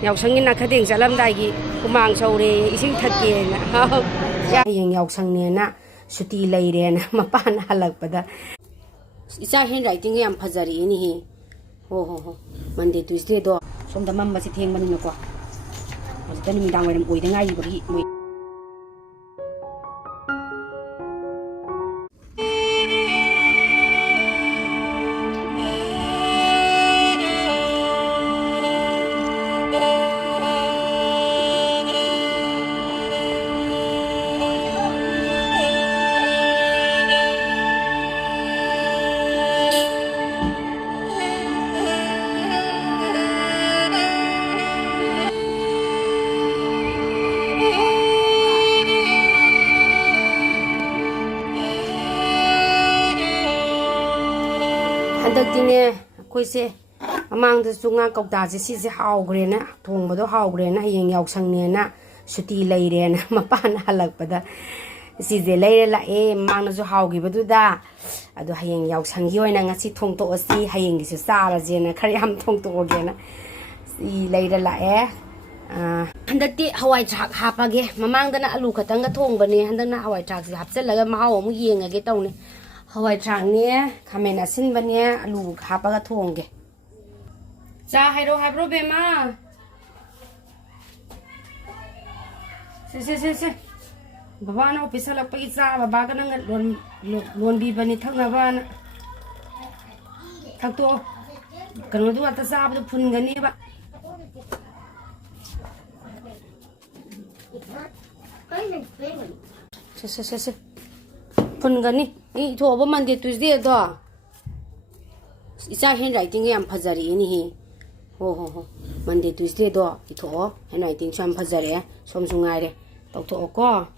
Yaoshang Nakhadeng Salamdagi, Kumang Sore, Ising Taki, Yang Yaoshang Suti Lady, Mapan Halakpada. It's a handwriting and Pazari in here. Oh, Monday, Tuesday, door from the Mamma sitting in the car. I was telling me down when I'm waiting. I would eat me. Dine, Quise among the Sunga Coctasis is how grena, Tombo how grena, Yang Yaoshang Suti Lady and Mapan Halakpada. This is the lady like a man of how give to that. I do Hayang Yaoshang you and I see Tong to see Hayang is a Sarah Zena, carry him Tong to again. See later like and the how I track Hapage, Mamang than a look at Tanga Tombani, and then how I track the Hapsel like a Mao Ying a get only. How I track near, come in a Sinbania, look, Hapaga Tonge. Zahiro have Robema. Say, Bavano, Pisala Pizza, Bagan, won't be Banitanga. Tato, can do at the Sab the Punganiba. Pungani, to over Monday, Tuesday, door. It's a handwriting and Pazari in here. Oh, Monday, Tuesday, door, it all, and I think some Pazare, some Sungare, Dr. Oko.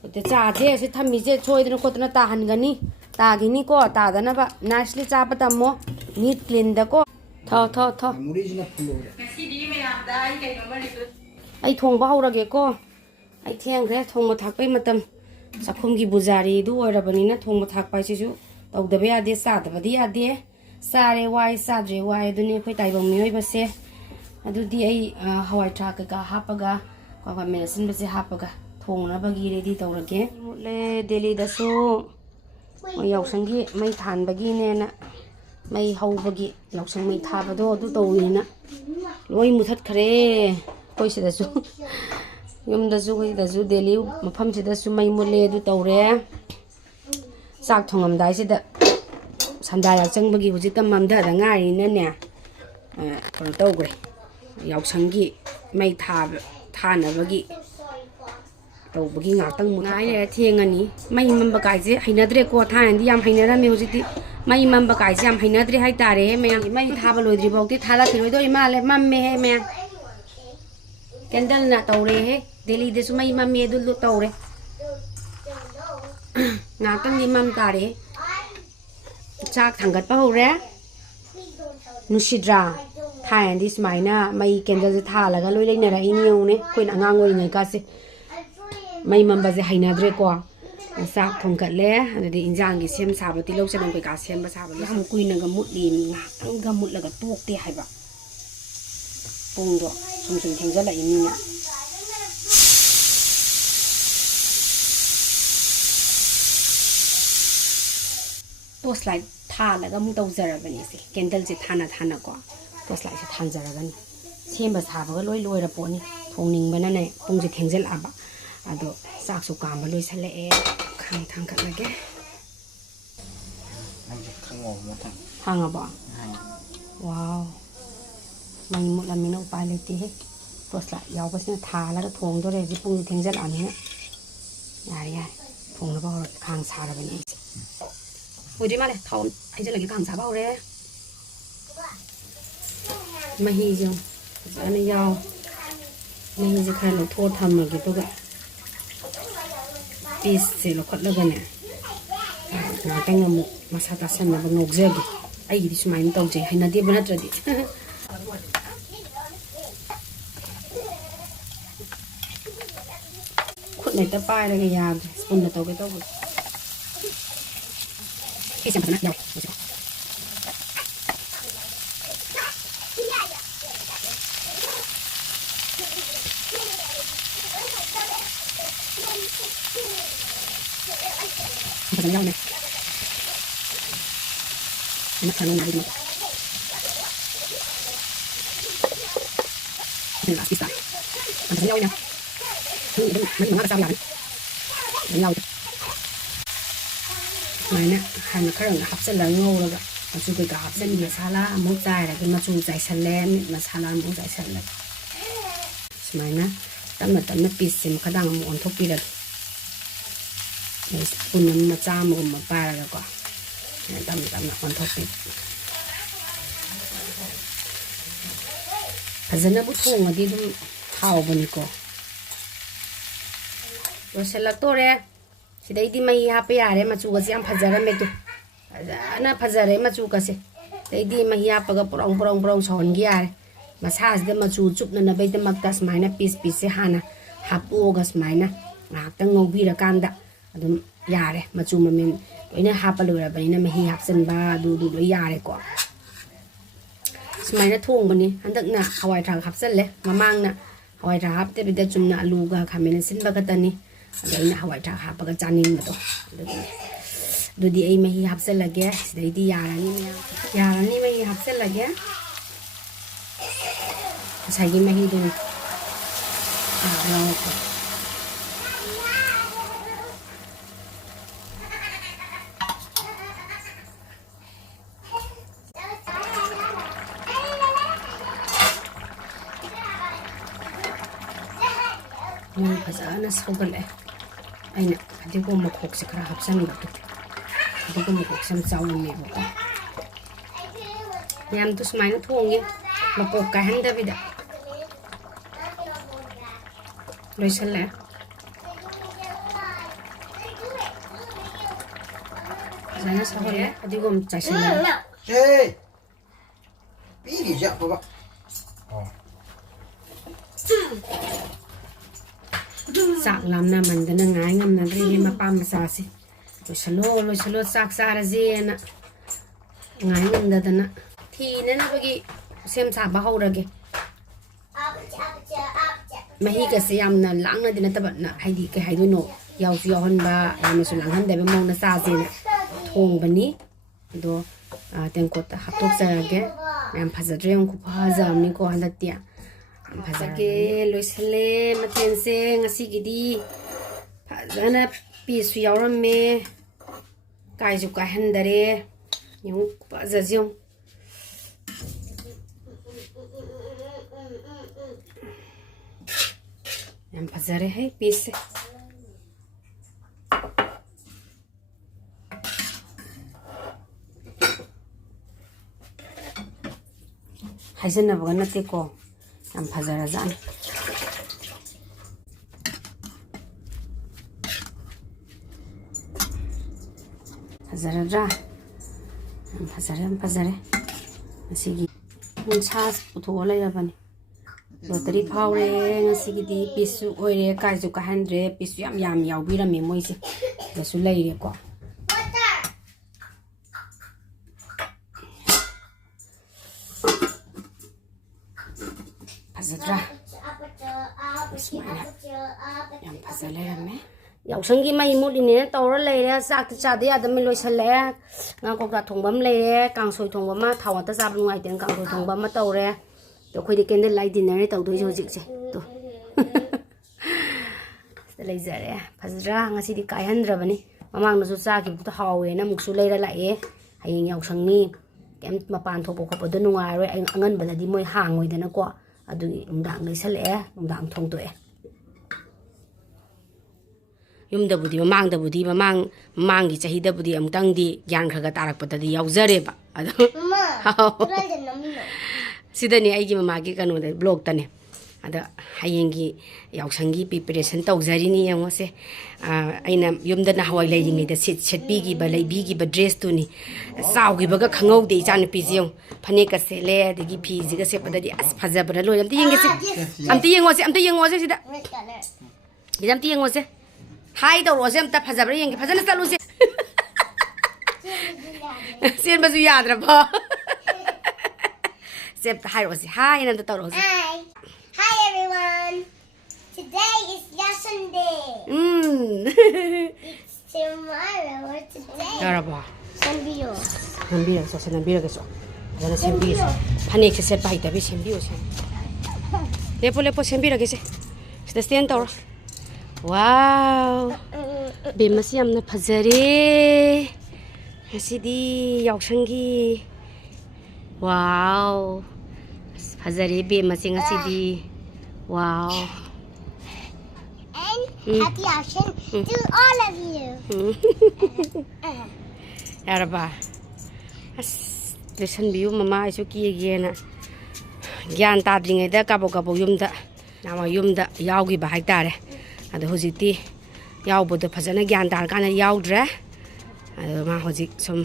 But the charge is a Tamize, Troy, and Cotana Tahangani, Tagini, Tadanaba, nicely Zapatamo, neat clean the co. Ta. I told Baura Gecko. I think that home attack by Matam. Sakumgi Buzari, do or a banana, home attack by Sisu, of the Bea de Sad, but the idea, Sare, why, Sadri, why do you put I will me say? I do the how I track a hapaga, of a medicine, but the hapaga, Tona Bagi ready to again. Le Deli the so Yaoshangi, my tan bagin, my how bagi, Yaoshang may tabado, do the winner. Loy Mutat Kare, Poison the zoo. Yum the zoo, the zoo daily, Mapam to the Sumay Mule do Tore. Sak Tongam dies it. Sandaya Sangbagi was it a mamda and I in Nania for a dogre. Yaoshangi may have Tana Bagi. Boging out Munai, Tiangani, my member guys, Hinadre Quota and the Yam Hinera music. My member guys, Yam Hinadri Haitare, may have a load revoked it, Halaki, Male, Mamma, man. Candle na taure, deli de sumay mamie dulu taure. Natang ni mam tare. Chak thangat pa hore. Nushidra. Thai this mina, my candle thala galoi like nara inione, queen angango in a case. My mamba the hainadre qua. Sak tonkatle, and the injang is him sabati lotion and begas him, but have a queen and a mutlin, gamut like a talk the hiba. Pondo, something things like in Toast like Tala, Mutozarabanisi, Candles at Hanako, toast like Tanzaragan. Chambers have a loy upon it, toning banana, Ponzi Tenzel Abba, Ado, Saxo Gamba, Luis Hele, can't tank again. Hang about. Wow. May mulamino pilot toast like Yawas Tala, the Tong, the Pung Tenzel on here. Yaria, Tong about Kang Saraban. Would you mind Tom? I just like you can't have out there. Mahizio. And a yaw. Means a kind of tall tumble get over. This sailor cut Lagana. Nakhadeng Masata San of no Zergi. I eat this mind dog, and I did not read it. Couldn't let the fire in a yard, spoon the dog it over. It's a banana. fazendo yau, né? Não tá nem aí, não lá, está. Não fazendo yau, né? Não nada sabe, né? Yau. Này nè, hai nó khởi hấp dẫn là ngô rồi, mà chú cái cả hấp dẫn nhiều salad, muốn dài là cái mà chú dài salad, mà salad muốn dài salad. Này nè, tầm nó pít xem cái đang muốn thốt pít rồi. Này, spoon nó cha mà ba rồi quả. Này tầm nó muốn thốt pít. Phải nó bút thùng ở đi đúng hào bên cô. Rồi salad to rồi. Sidaidi mai hapa yare machuga si am phajara me tu ana phajare machuga se daidi mai hapa ga porong son gi yare masas de machu chup na bai de maktas maina piece se hana hapu ga smaina ngak ta ngobi ra kanda adum yare machu mamen ina hapa lo ra baina mai hapsen ba du lo yare ko smaina thong bani handak na hawai thang hapsen le mamang na hawai thang hap te bi da chumna alu ga khamen sin ba ka tani Đây là hawai thang hapa ga chanin ma to dudi ai mai hapsen lage sidaidi yara ni mai hapsen lage sai gi mai du فزانا سوغل أين هديكو مكوك سكرا هبسن بطو هديكو مكوك سم ساون ميبوكا يام تو سماينا تونغي مكوك كهن دبيدا لويسلا فزانا سوغل هديكو متشلا Hey, Pibire ya, papá. Sạc làm na mình cái nó ngái ngâm na đi mà pam sa si rồi salo sạc sa ra gì na ngái ngâm đó na thì nên là cái xem sạc bao rồi kì mà hi cái xem na lãng na đi na tập na hay đi cái hay đôi nổ giàu giàu hơn ba mà số lãng hơn để bên mông na sa gì na thong bên ní đó tên cột hấp thuốc ra cái em phải giờ riêng cũng phải giờ mình có hành tiệt Phazake loisale matense ngasi gidi phazana pisu yaurame kaiju ka handare yung phazajung yam phazare hai piece haizana bagana te ko am phazara zan phazara ra am phazare asigi unsa putho la yabani lottery phawre ngasigi di pisu oire kaiju ka handre pisu yam yaubirame moise dasu leire ko Phazadra yam phazale rame Yaoshang gi mai mut ni tawra leire sak ta cha de adam loi sale nga ko ka thongbam leire kang soi thongbam ma thawa ta sa bungai ten kang soi thongbam ma tawre to khoi de candle light dinner taw doi jo jik che to lei zare Phazadra ngasi di kai handra bani mamang na su cha ki ta hawe na muksu leira la e hayeng Yaoshang ni kem mapan thopo ko do nungai roi angan bala di moi hangoi dana ko adugi umdang nei sale umdang thong to e yumda budi mamang gi chahi da budi amtang di gyang khaga tarak pata di yaujare ba adu sidani ai gi mama gi kanu da blog tane ada hayengi Yaoshang preparation tawjari ni yangose aina yumda na hawai lai ngi da set bi gi ba lai bi gi ba dress tu ni saw gi ba ga khangau de chan pi jiong phane ka se le de gi phi ji ga se pada di as phaja ba lo amti yenge se amti yengo se sida bidam ti yengo se hai do ro se amta phaja ba yenge phaja na salu se sen ba zu yadra ba se hai ro se hai na ta ro se Hi everyone! Today is Yaoshang Day. Mm. It's tomorrow or today. ได้ระบา Sambiro. นันบีรักษาเซนันบีรักษาแล้วนั่นเซนบีพันเอกเซตไปแต่ไม่เซนบีโอเซนเดี๋ยวพอเดี๋ยวพอเซนบีรักษาสเตสเตียนตัวว้าวเบมัสยามนะพัซเร่สิดียอกชังกีว้าวพัซเร่เบมัสยังสิดีว้าว And happy Yaoshang to all of you. ได้ระบาเดี๋ยวฉันบิวมาไอ้สุกี้เย็นนะยานตาดึงไอ้เด็กกับบอกยุ่มเด็กน้ำยุ่มเด็กยาวกี่บาทได้เลยอันเดี๋ยวหัวจิตที่ยาวบุตรพัฒนาการตาการยาวด้วยอันเดี๋ยวมาหัวจิตสม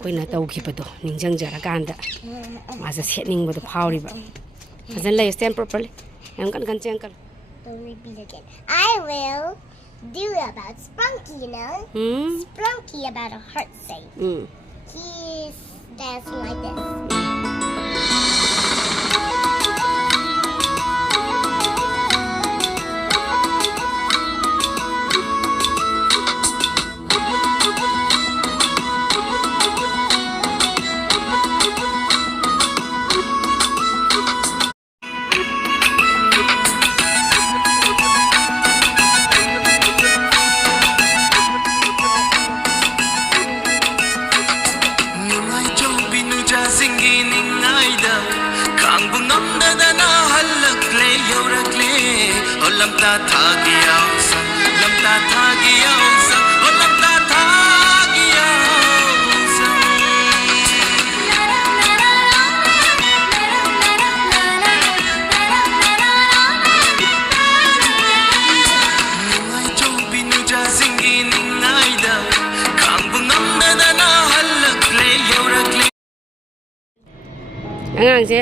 คุยน่ะตัวขี้ประตูนิ่งจังจะละการเด็กมาจะเสียนิ่งบุตรพาวรีบพัฒนาเลย stand properly ยังกันเจียงกัน Don't repeat again. I will do about Sprunky, you know? Sprunky about a heart shape. He's dancing like this. Lamta thagi Yaoshang, lamta thagi Yaoshang, oh lamta thagi Yaoshang. Ningai chou binu ja zingi ningai da, khang bungam da da na halak le yorak le. Anh chị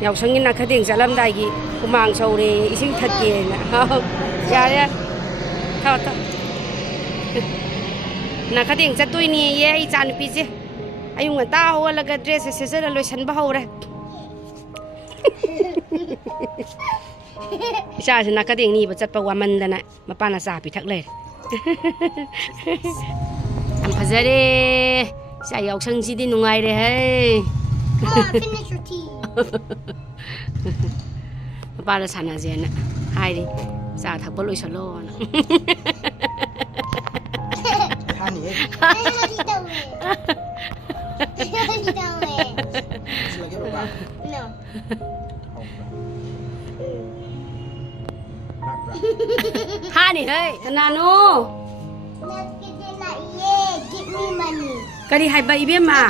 nhọc sang như Nakhadeng sẽ làm đại gì cũng mang sầu đi xin thật kì nè không ra đấy thôi thôi Nakhadeng sẽ tôi nè ye chan pi chứ ai dùng người ta hoa là cái dress sẽ là lối sân bao đấy sao thì Nakhadeng nè bắt bắt qua mình đây nè mà pan là sao bị thắc lên làm phải ra đi sao nhọc sang gì đi nung ai đấy hey Come on, finish your tea. ป้าละฉันอาเจียนน่ะให้ดิสาถักบลุยสโลนะ Honey, eh? Sila kira ba? No. Haนี่เฮ้ยธนาโน Give me money. ก็ดีให้ใบเบี้ยมา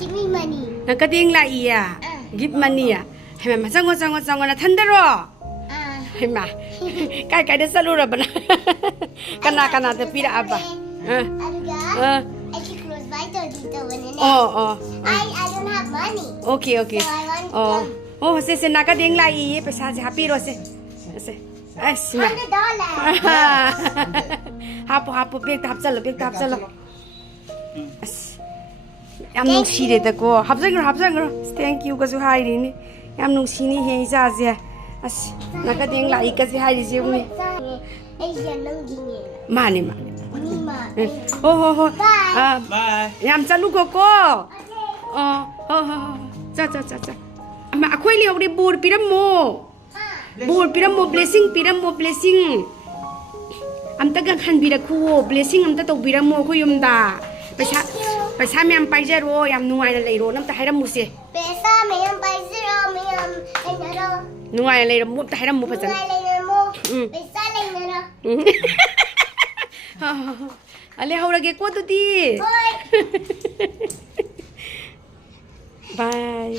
Give me money. นักก็ดิ้งละอีอ่ะกิบมันนี่อ่ะให้มันมาจังหวะนะทันเดอร์ให้มาใกล้ๆเดี๋ยวสรุปแล้วนะกันนาจะปีละอับอ่ะAduga, I can close my door dito when it I don't have money. โอเค So I want อ๋อโอ้เสนักก็ดิ้งละอีไปซาจะฮัปปี้รอเสไอ้สิมา $100. 하포 백 합살로 얌농시래다 고 합상으로 땡큐 가서 하이리니 얌농시니 해자지 아씨 나카댕 라이까지 하이리지 우리 많이 호호호 아 얌짤루고고 자자자자 아마 아코일리 우리 볼 피람모 blessing amta gan khan bira khu blessing amta to bira mo khu yumda paisa me am paijaro yam nuai na leiro namta hairam mu se Pesa mayam paisiro mayam lainaro. nuai leiro mu ta hairam mu phajan Lainaro. Pesa lainaro. ale haura ge ko tu di Hoy. bye